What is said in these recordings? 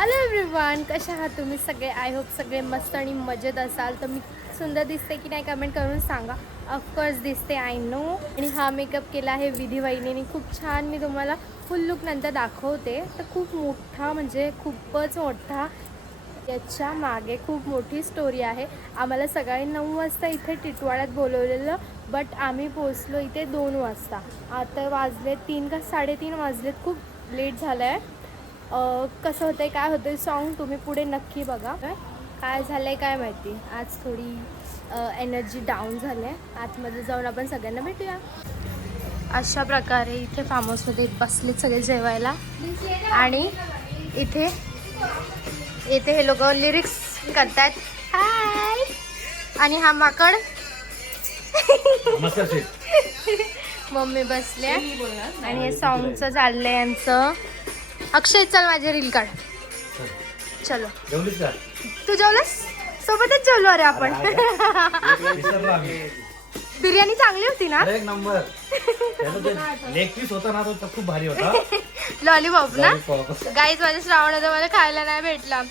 Hello everyone, कशा आहात तुम्ही सगळे? आय होप सगळे मस्त आणि मजेत असाल. तर मी सुंदर दिसते की नाही कमेंट करून सांगा. ऑफकोर्स दिसते, आय नो. आणि हा मेकअप केला आहे विधी वहिनीने, खूप छान. मी तुम्हाला फुल लुक नंतर दाखवते. तर खूप मोठा, म्हणजे खूपच मोठा, याच्या मागे खूप मोठी स्टोरी आहे. आम्हाला सकाळी 9 वाजता इथे टिटवाळ्यात बोलवलेलं, बट आम्ही पोचलो इथे 2 वाजता. आता वाजले 3 का 3:30 वाजलेत. खूप लेट झालं आहे. कसं होतं आहे, काय होतं आहे, सॉन्ग तुम्ही पुढे नक्की बघा. काय झालं आहे काय माहिती, आज थोडी एनर्जी डाऊन झाली आहे. आतमध्ये जाऊन आपण सगळ्यांना भेटूया. अशा प्रकारे इथे फार्म हाऊसमध्ये बसलेत सगळे जेवायला. आणि इथे हे लोक लिरिक्स करतात. हाय. आणि हा माकड मम्मी बसले आणि हे सॉंगचं चाललंय यांचं. अक्षय, चल माझे रील काढ. चलो. तू जेवलस? सोबतच जेवलो अरे आपण. बिर्याणी चांगली होती ना? एक नंबर. लेग पीस होता ना, तो खूप भारी होता. लॉलीपॉप ना गाईज, माझ्या श्रावण होतं, मला खायला नाही भेटला.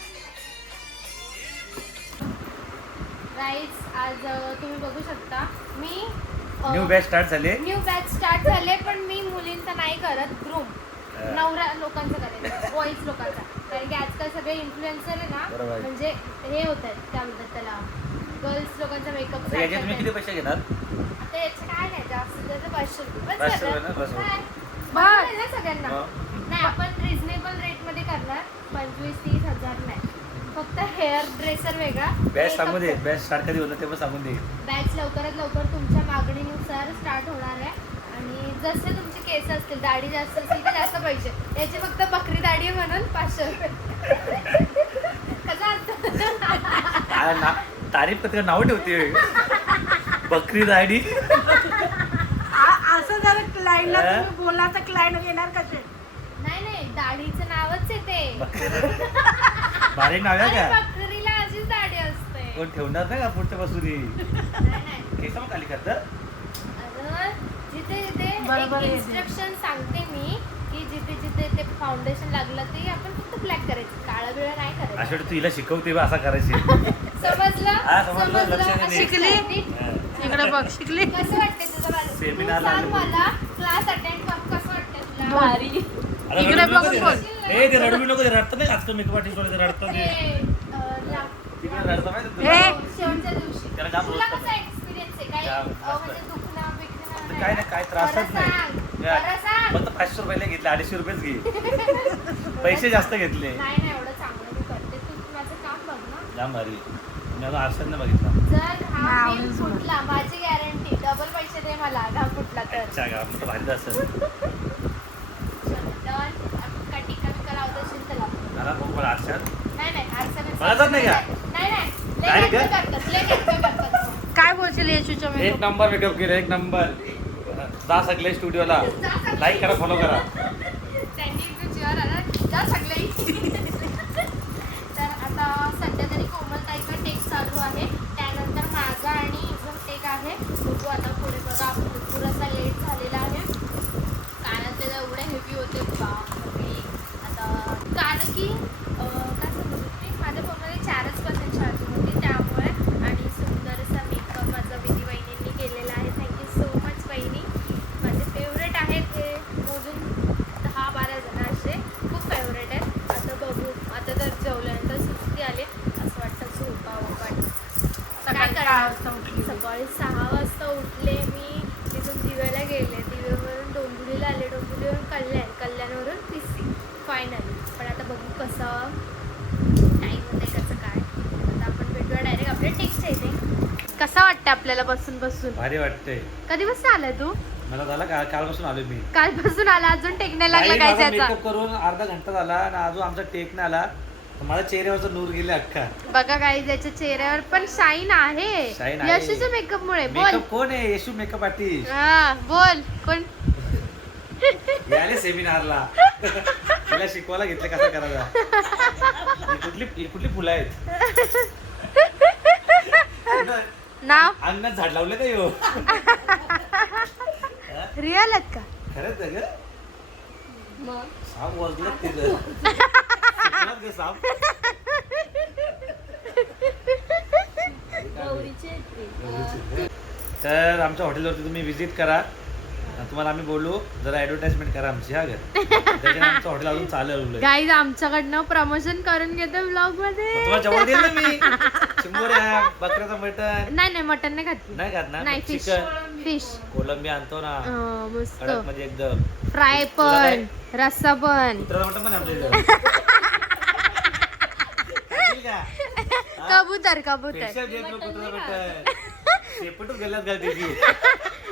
गाईज, आज तुम्ही बघू शकता मी न्यू बॅच स्टार्ट झाले. पण मी मुलींचा नाही करत, ग्रूम नवरा लोकांचं करेल, बॉईज लोकांचा. कारण की आजकाल सगळे इन्फ्लुएन्सर आहे ना, म्हणजे हे होत आहेत, काय म्हणतात त्याला, गर्ल्स लोकांचा मेकअप. तुम्ही किती पैसे घेणार? आता याचं काय नाही, जास्त त्याचं 500 रुपये ना सगळ्यांना. नाही, आपण रिझनेबल रेट मध्ये करणार. 25-30 हजार नाही, फक्त हेअर ड्रेसर वेगळा. बॅच सांगून दे, बॅच स्टार्ट कधी होतं ते पण सांगून दे. बॅच लवकरात लवकर तुमच्या मागणीनुसार स्टार्ट होणार आहे. आणि जसे तुमचे केस असतील, दाढी जास्त असतील तर जास्त पैसे. याची फक्त बकरी दाढी आहे म्हणून 500 रुपये. कसं असतं, तारीफ पत्र नाव ठेवते बकरी दाढी. असं जर क्लायंटला तुम्ही बोलला तर क्लायंट येणार कसे? नाही, दाढीचं नावच आहे ते. भारी नाव आहे का? बकरीला अशीच दाढी असते. कोण ठेवणार नाही का पुढच्या पासून? नाही, केस मग खाली करतात. जिथे बरोबर आहे. इन्स्ट्रक्शन सांगते मी की जिथे ते फाउंडेशन लागलं ते आपण फक्त ब्लॅक करायचं, काळा बिळा नाही करायचं. अशा तू हिला शिकवते बा, असा करायची. समजलं? लक्षात नाही. शिकली? इकडे बघ, शिकली. कसं वाटते तुझं मला? Seminar तू सांग ला मला, क्लास अटेंड करून कसं वाटतं तुला? भारी. अरे इकडे रडू नको बघून ते. बोल. ए, ते रडू नको, ते रडतं नाही आजकाल मेकअप आर्टिस्ट वगैरे रडतं ते. तिकडे रडतं माहिती तुला? शेवटच्या दिवशी त्याला जाम तुला रोज कसा एक्सपिरियन्स आहे? काय जाम मस्त. म्हणजे दुखणं बिखणं काय नाही, काय त्रासच नाही. बरं सांग. फक्त 500 रुपयाला घेतले, 250 रुपयेच घे. पैसे जास्त घेतले. नाही, एवढं चांगलं मी करते. तू माझं काम बघ ना. जाम भारी. मी अजून आरशात नाही बघितला. जर हा नाही, बिल फुटला, माझी गॅरंटी, डबल पैसे दे मला घाम फुटला तर. अच्छा का, मग तर भारीच असेल. चलो, done. आपण काय टिक्का बिक्का लावत असेल तर लाव. मला बघ मला आरशात. नाही, आरसा मला जात नाही का? नाही. Direct लय का? करतात, लय करतात. काय बोलशील येशूच्या एक मेकअप? नंबर मेकअप केलं, एक नंबर. जा सगळे स्टुडिओला लाईक करा, फॉलो करा. Standing chair आला, जा सगळे. तर आता सध्या तरी कोमलताईचा टेक चालू आहे, त्यानंतर माझा आणि जो टेक आहे. बघू आता पुढे. बघा, भरपूर असा लेट झालेला आहे, कारण ते एवढे हेवी होते बापरे. आता कारण की काय सांगू शकते, माझ्या फोनमध्ये 4% चार्जिंग होती, त्यामुळे. आणि सुंदर असा मेकअप माझा विधी वहिनींनी केलेला आहे. थँक्यू सो मच वहिनी. माझे फेवरेट आहेत हे, मोजून 10-12 जण असे खूप फेवरेट आहेत. आता बघू, आता तर जेवल्यानंतर सुस्ती आली, असं वाटतं झोपावं. पण काय करणार, सकाळी 6 वाजता उठले मी, तिथून दिव्याला गेले, दिव्यावरून डोंबिवलीला आले, डोंबिवलीवरून कल्याणवरून पिसी फायनली. पण आता बघू कसं टाईम होतं आहे, कसं काय. आता आपण भेटूया डायरेक्ट आपल्या टेक्स्टच्या इथे. कसं वाटतं आपल्याला बसून? भारी वाटतंय. कधीपासून आलाय तू? मला झाला कालपासून आलो मी. कालपासून आला, अजून टेक नाही लागला काय त्याचा? मेकअप करून अर्धा घंटा झाला आणि अजून आमचा टेक नाही आला. माझ्या चेहऱ्यावरचा नूर गेले अख्खा. बघा काही त्याच्या चेहऱ्यावर पण शाईन आहे. शाईन आहे. यशूच्या मेकअप मुळे. बोल. मेकअप कोण आहे? येशू मेकअप आर्टिस्ट. हा, बोल कोण? आले सेमिनारला. तिला शिकवायला घेतलं कसं करायचा. कुठली फुलं आहेत? नाव अंगणात झाड लावलं का यो? रिअल आहेत का? खरंच आहे ग? मग 6 वाजले तिथं. साप घे साप. तर आमच्या हॉटेलवरती तुम्ही विजिट करा. तुम्हाला आम्ही बोलू जरा ऍडव्हर्टाइजमेंट करा आमची हा घर. त्याच्याने आमचं हॉटेल अजून चालेल. गाईज आमच्याकडनं प्रमोशन करून घेतो ब्लॉग मध्ये. तुम्हाला जेवण देईल ना मी. चिंबोऱ्या, बकऱ्याचं मटण. नाही मटन नाही खात. नाही खात ना. नाही, फिश चिकन फिश कोलंबी आणतो ना. मस्त कडक म्हणजे एकदम. फ्राय पण रस्सा पण. कुत्र्याचं मटण पण आहे आमच्या इथं. खाशील का? कबूतर कबूतर स्पेशल जे कुत्र्याचं मटण. शेपूटच गेल्यात घालते.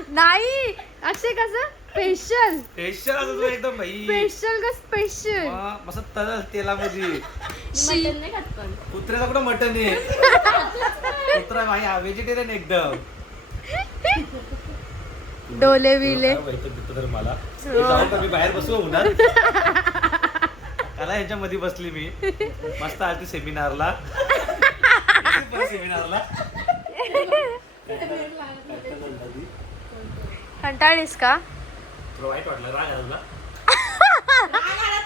नाही अक्षय कसं स्पेशल स्पेशल असं तो एकदम भाई. स्पेशल का स्पेशल मस्त तळ तेलामध्ये. कुत्र्याचं कुठं मटण आहे. कुत्रा भाई व्हेजिटेरियन एकदम. डोले बिले तर मला जाऊ का मी बाहेर बसू उन्हात. त्याला यांच्यामध्ये बसली मी मस्त आलती सेमिनारला. कंटाळीस का तुला वाईट वाटलं राग आला.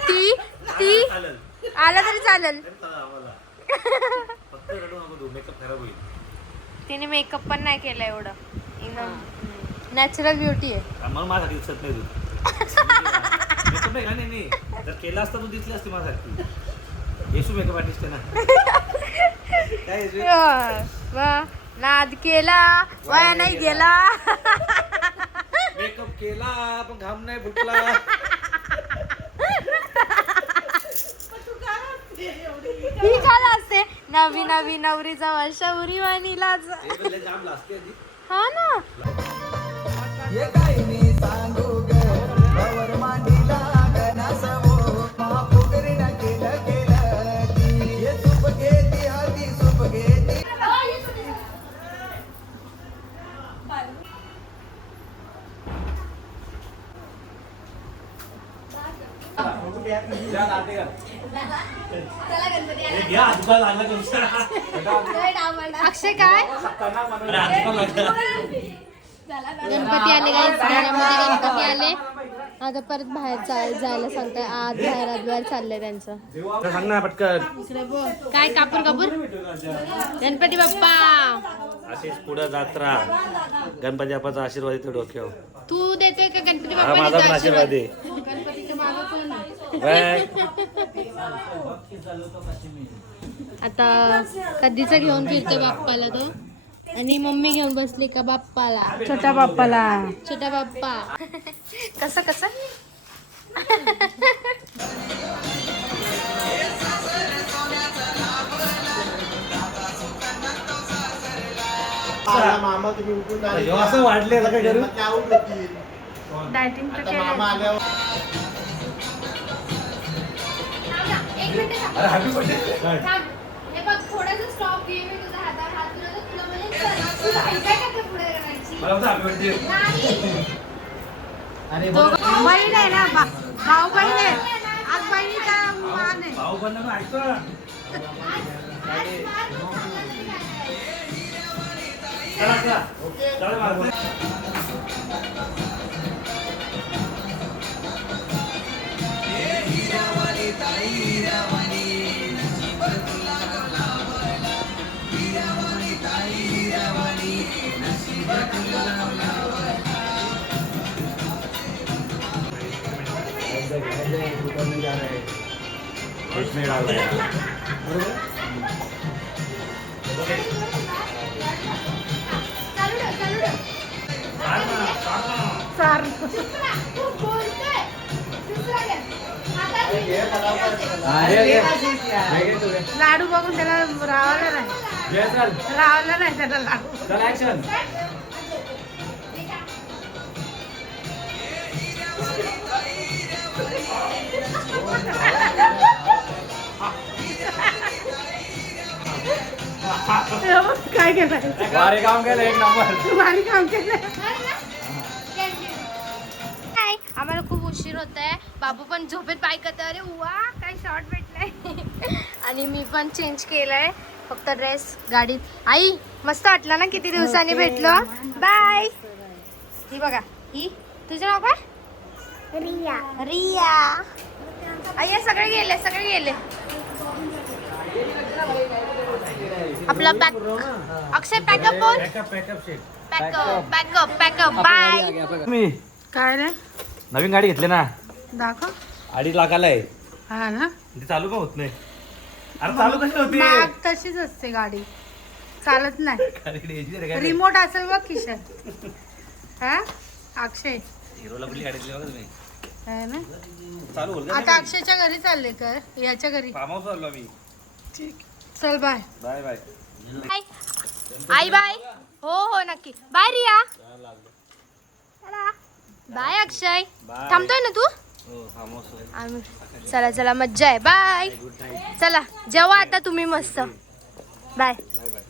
ती ती चालेल आला तरी चालेल. आम्हाला फक्त रडू नको तू मेकअप खराब होईल. तिने मेकअप पण नाही केला एवढं नॅचरल ब्युटी आहे. म्हणून माझ्यासाठी दिसत नाही तू. मेकअप नाही का नाही जर केला असता तू दिसली असती माझ्यासाठी. येशू मेकअप आर्टिस्ट आहे ना. काय येशू? नाद केला वाया नाही गेला. मेकअप केला पण घाम नाही फुटला. ही काय असते नवी नवी नवरीचा वर्ष उरी वाणीला. जाम लागते आधी. हा ना अक्षय काय गणपती आले काय घरामध्ये गणपती आले. आता परत बाहेर जायला सांगताय. आज बाहेर चाललंय त्यांचं. सांग ना पटकन. काय कापूर कापूर गणपती बाप्पा. अशीच पुढे जात राहा. गणपती बाप्पाचा आशीर्वाद येतो डोक्यावर. तू देतोय का गणपती हा बाप्पा माझा पण देतोय आशीर्वाद आहे. गणपतीच्या मागं पण. आता कधीच घेऊन फिरतोय बाप्पाला तो. आणि मम्मी घेऊन बसली का बाप्पाला. छोट्या बाप्पाला. छोटा बाप्पा कसं कसं असं वाढले काय करू. डायटिंग तर केलं. अरे हॅपी बर्थडे. हे बघ थोडासा स्टॉप घे. मी तुझ्या हातावर हात दिला तर तुला म्हणजे तुला ऐकाय का ते पुढे करायची मला वाटतं हॅपी बर्थडे. बहीण आहे ना भाऊ बहीण आहे. आज बहिणीचा मान आहे. भाऊ बंद ऐकतो. लाडू बघून त्याला रावलं नाही त्याला लाडू. काय केलं भारी काम केलं एक नंबर. भारी काम केलं. नाही आम्हाला खूप उशीर होत आहे. बाबू पण झोपेत पाय करतो. अरे वा काय शॉर्ट भेटलाय. आणि मी पण चेंज केलंय फक्त ड्रेस गाडीत. आई मस्त वाटलं ना किती दिवसांनी भेटलो. बाय. ही बघा ही तुझं नाव काय. रिया रिया. आई सगळे गेले आपला पॅक अक्षय पॅकअप बोल. पॅकअप शेट. Pack up bye. मी काय रे नवीन गाडी घेतली ना, दाखव 2.5 लाखाला आहे. हा ना ती चालू का होत नाही? अरे चालू कशी होते? महाग तशीच असते गाडी, चालत नाही. रिमोट असेल बघ खिशात. हा अक्षय हिरोला कुठली गाडी घेतली बघा तुम्ही? आहे ना. चालू होईल आता अक्षयच्या घरी चालले कर, याच्या घरी. फार्म हाऊस आलो आम्ही. चल बाय. Bye bye. आई बाय. हो नक्की bye Riya. Bye Akshay. Bye. थांबतोय ना तू? हो फार्म हाऊस. आम्ही चला मज्जा आहे. बाय. चला जेवा आता तुम्ही मस्त. बाय. Bye bye.